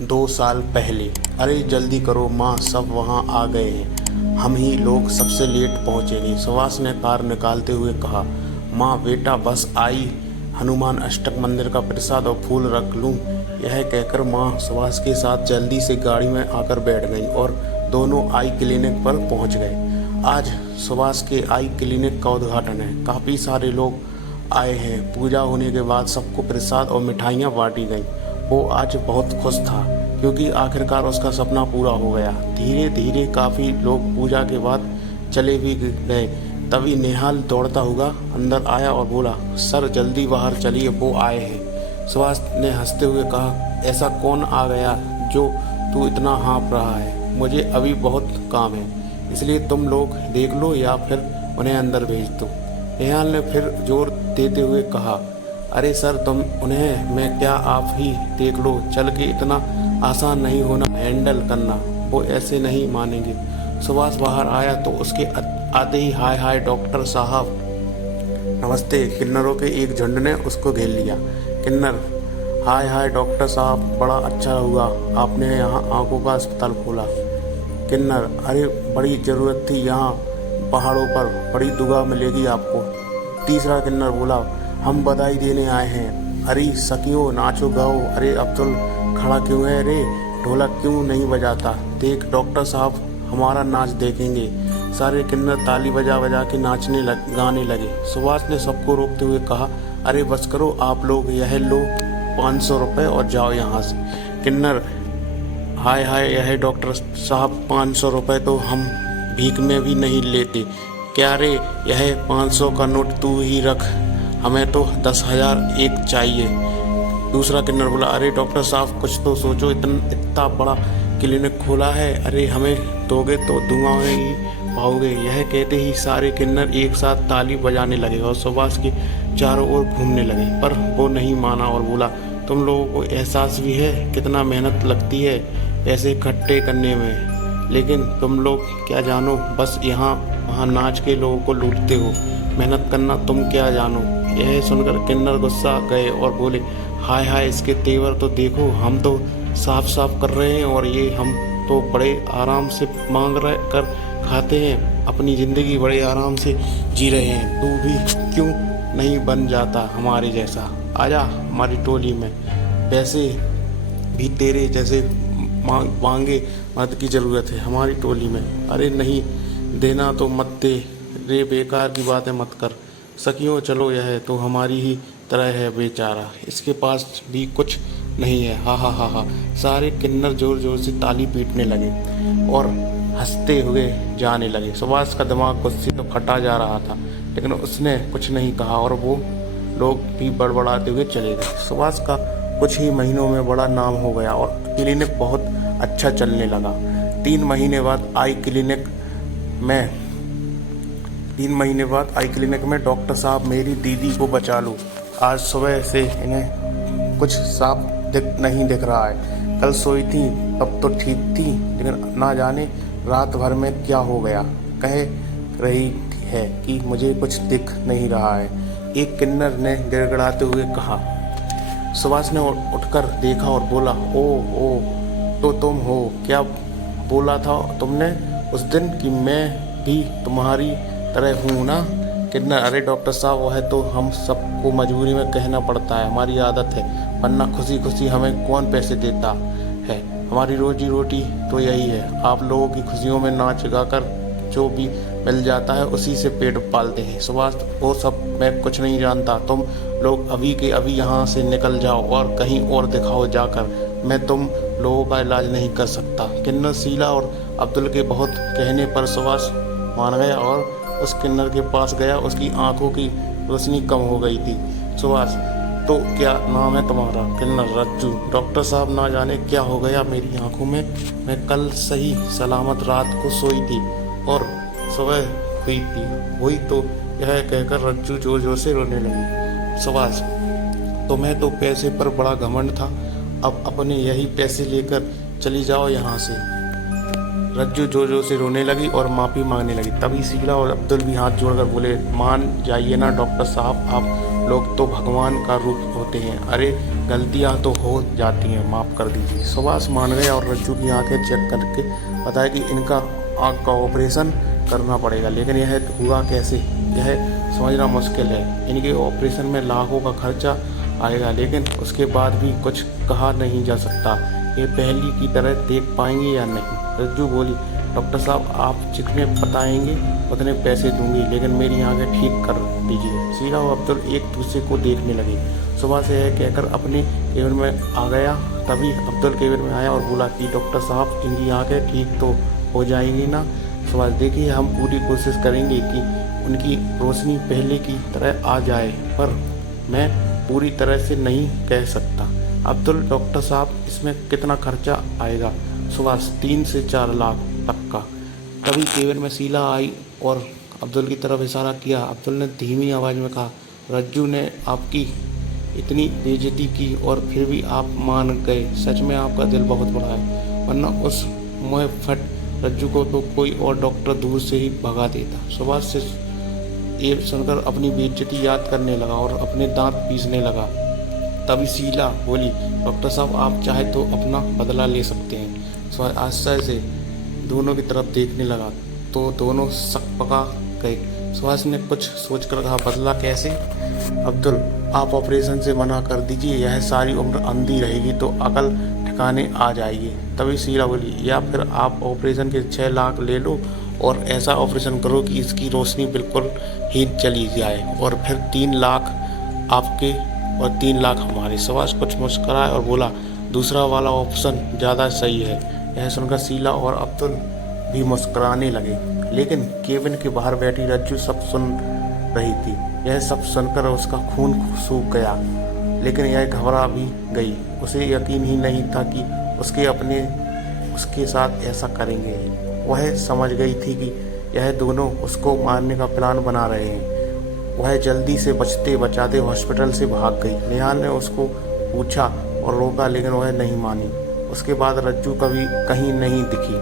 2 साल पहले। अरे जल्दी करो माँ, सब वहाँ आ गए हैं, हम ही लोग सबसे लेट पहुँचेंगे, सुभाष ने कार निकालते हुए कहा। माँ बेटा बस आई, हनुमान अष्टक मंदिर का प्रसाद और फूल रख लूँ? यह कहकर माँ सुभाष के साथ जल्दी से गाड़ी में आकर बैठ गई और दोनों आई क्लिनिक पर पहुँच गए। आज सुभाष के आई क्लिनिक का उद्घाटन है। काफ़ी सारे लोग आए हैं। पूजा होने के बाद सबको प्रसाद और मिठाइयाँ बांटी गई। वो आज बहुत खुश था क्योंकि आखिरकार उसका सपना पूरा हो गया। धीरे धीरे काफ़ी लोग पूजा के बाद चले भी गए। तभी नेहाल दौड़ता हुआ अंदर आया और बोला, सर जल्दी बाहर चलिए, वो आए हैं। सुभाष ने हंसते हुए कहा, ऐसा कौन आ गया जो तू इतना हाँफ रहा है? मुझे अभी बहुत काम है, इसलिए तुम लोग देख लो या फिर उन्हें अंदर भेज दो। नेहाल ने फिर जोर देते हुए कहा, अरे सर तुम उन्हें, मैं क्या, आप ही देख लो, चल के इतना आसान नहीं होना हैंडल करना, वो ऐसे नहीं मानेंगे। सुभाष बाहर आया तो उसके आते ही हाय हाय डॉक्टर साहब नमस्ते, किन्नरों के एक झुंड ने उसको घेर लिया। किन्नर, हाय हाय डॉक्टर साहब, बड़ा अच्छा हुआ आपने यहाँ आंखों का अस्पताल खोला। किन्नर, अरे बड़ी ज़रूरत थी, यहाँ पहाड़ों पर बड़ी दुआ मिलेगी आपको। तीसरा किन्नर बोला, हम बधाई देने आए हैं। अरे सखियों नाचो गाओ। अरे अब्दुल खड़ा क्यों है रे, ढोलक क्यों नहीं बजाता? देख डॉक्टर साहब हमारा नाच देखेंगे। सारे किन्नर ताली बजा बजा के गाने लगे। सुभाष ने सबको रोकते हुए कहा, अरे बस करो आप लोग, यह लो 500 रुपये और जाओ यहाँ से। किन्नर, हाय हाय, यह डॉक्टर साहब 500 रुपये तो हम भीख में भी नहीं लेते। क्या रे, यह 500 का नोट तू ही रख, हमें तो 10,000 एक चाहिए। दूसरा किन्नर बोला, अरे डॉक्टर साहब कुछ तो सोचो, इतना बड़ा क्लिनिक खोला है, अरे हमें दोगे तो धुआं में ही पाओगे। यह कहते ही सारे किन्नर एक साथ ताली बजाने लगे और सुभाष के चारों ओर घूमने लगे, पर वो नहीं माना और बोला, तुम लोगों को एहसास भी है कितना मेहनत लगती है पैसे इकट्ठे करने में, लेकिन तुम लोग क्या जानो, बस यहाँ वहाँ नाच के लोगों को लूटते हो, मेहनत करना तुम क्या जानो। यह सुनकर किन्नर गुस्सा गए और बोले, हाय हाय, इसके तेवर तो देखो, हम तो साफ साफ कर रहे हैं और ये हम तो बड़े आराम से मांग रहे कर खाते हैं, अपनी ज़िंदगी बड़े आराम से जी रहे हैं। तू भी क्यों नहीं बन जाता हमारे जैसा, आजा हमारी टोली में, पैसे भी तेरे जैसे मांगे मदद की ज़रूरत है हमारी टोली में। अरे नहीं देना तो मत दे रे, बेकार की बातें मत कर। सखियों चलो, यह तो हमारी ही तरह है बेचारा, इसके पास भी कुछ नहीं है। हा हा हा हा। सारे किन्नर जोर जोर से ताली पीटने लगे और हंसते हुए जाने लगे। सुभाष का दिमाग गुस्से तो फटा जा रहा था, लेकिन उसने कुछ नहीं कहा और वो लोग भी बड़बड़ाते हुए चले गए। सुभाष का कुछ ही महीनों में बड़ा नाम हो गया और क्लिनिक बहुत अच्छा चलने लगा। 3 महीने बाद आई क्लिनिक में डॉक्टर साहब मेरी दीदी को बचा लो। आज सुबह से इन्हें कुछ साफ नहीं दिख रहा है। कल सोई थी तब तो ठीक थी, लेकिन ना जाने रात भर में क्या हो गया। कह रही है कि मुझे कुछ दिख नहीं रहा है, एक किन्नर ने गिड़गिड़ाते हुए कहा। सुभाष ने उठकर देखा और बोला, ओ तो तुम हो, क्या बोला था तुमने उस दिन कि मैं भी तुम्हारी तरह हूँ ना? किन्नर, अरे डॉक्टर साहब वह तो हम सबको मजबूरी में कहना पड़ता है, हमारी आदत है, वरना खुशी खुशी हमें कौन पैसे देता है, हमारी रोजी रोटी तो यही है। आप लोगों की खुशियों में नाच गाकर जो भी मिल जाता है उसी से पेट पालते हैं। सुभाष, वो सब मैं कुछ नहीं जानता, तुम लोग अभी के अभी यहाँ से निकल जाओ और कहीं और दिखाओ जाकर, मैं तुम लोगों का इलाज नहीं कर सकता। किन्नर, शीला और अब्दुल के बहुत कहने पर सुभाष मान गया और उस किन्नर के पास गया। उसकी आंखों की रोशनी कम हो गई थी। सुभाष, तो क्या नाम है तुम्हारा? किन्नर, रज्जू। डॉक्टर साहब ना जाने क्या हो गया मेरी आंखों में, मैं कल सही सलामत रात को सोई थी और सुबह हुई थी, वही तो। यह कहकर रज्जू जोर जोर से रोने लगी। सुभाष, तुम्हें तो पैसे पर बड़ा घमंड था, अब अपने यही पैसे लेकर चली जाओ यहाँ से। रज्जू जोर जोर से रोने लगी और माफ़ी मांगने लगी। तभी शीला और अब्दुल भी हाथ जोड़कर बोले, मान जाइए ना डॉक्टर साहब, आप लोग तो भगवान का रूप होते हैं। अरे गलतियां तो हो जाती हैं, माफ़ कर दीजिए। सुभाष मान गए और रज्जू की आंखें चेक करके बताया कि इनका आँख का ऑपरेशन करना पड़ेगा, लेकिन यह हुआ कैसे यह समझना मुश्किल है। इनके ऑपरेशन में लाखों का खर्चा आएगा, लेकिन उसके बाद भी कुछ कहा नहीं जा सकता ये पहली की तरह देख पाएंगे या नहीं। रज्जू बोली, डॉक्टर साहब आप जितने बताएंगे उतने पैसे दूंगी, लेकिन मेरी आंखें ठीक कर दीजिए। शीला और अब्दुल एक दूसरे को देखने लगे। सुबह से यह कहकर अपने केबिन में आ गया। तभी अब्दुल केबिन में आया और बोला कि डॉक्टर साहब इनकी आंखें ठीक तो हो जाएंगी ना। सुभाष, देखिए हम पूरी कोशिश करेंगे कि उनकी रोशनी पहले की तरह आ जाए, पर मैं पूरी तरह से नहीं कह सकता। अब्दुल, डॉक्टर साहब इसमें कितना खर्चा आएगा? सुभाष, 3 से 4 लाख तक का। तभी केबिन में शीला आई और अब्दुल की तरफ इशारा किया। अब्दुल ने धीमी आवाज़ में कहा, रज्जू ने आपकी इतनी बेइज्जती की और फिर भी आप मान गए। सच में आपका दिल बहुत बड़ा है, वरना उस मोह फट रज्जू को तो कोई और डॉक्टर दूर से ही भगा देता। सुभाष से ये सुनकर अपनी बेइज्जती याद करने लगा और अपने दांत पीसने लगा। तभी शीला बोली, डॉक्टर साहब आप चाहे तो अपना बदला ले सकते हैं। सुभाष आश्चर्य से दोनों की तरफ देखने लगा तो दोनों सकपका गए। सुभाष ने कुछ सोचकर कहा, बदला कैसे? अब्दुल, आप ऑपरेशन से मना कर दीजिए, यह सारी उम्र अंधी रहेगी तो अकल ठिकाने आ जाएगी। तभी शीला बोली, या फिर आप ऑपरेशन के 6 लाख ले लो और ऐसा ऑपरेशन करो कि इसकी रोशनी बिल्कुल ही चली जाए, और फिर 3 लाख आपके और 3 लाख हमारे। सुभाष कुछ मुस्कुराया और बोला, दूसरा वाला ऑप्शन ज़्यादा सही है। यह सुनकर शीला और अब्दुल भी मुस्कुराने लगे, लेकिन केबिन के बाहर बैठी रज्जू सब सुन रही थी। यह सब सुनकर उसका खून सूख गया, लेकिन यह घबरा भी गई। उसे यकीन ही नहीं था कि उसके साथ ऐसा करेंगे। वह समझ गई थी कि यह दोनों उसको मारने का प्लान बना रहे हैं। वह जल्दी से बचते बचाते हॉस्पिटल से भाग गई। नेहाल ने उसको पूछा और रोका, लेकिन वह नहीं मानी। उसके बाद रज्जू कभी कहीं नहीं दिखी।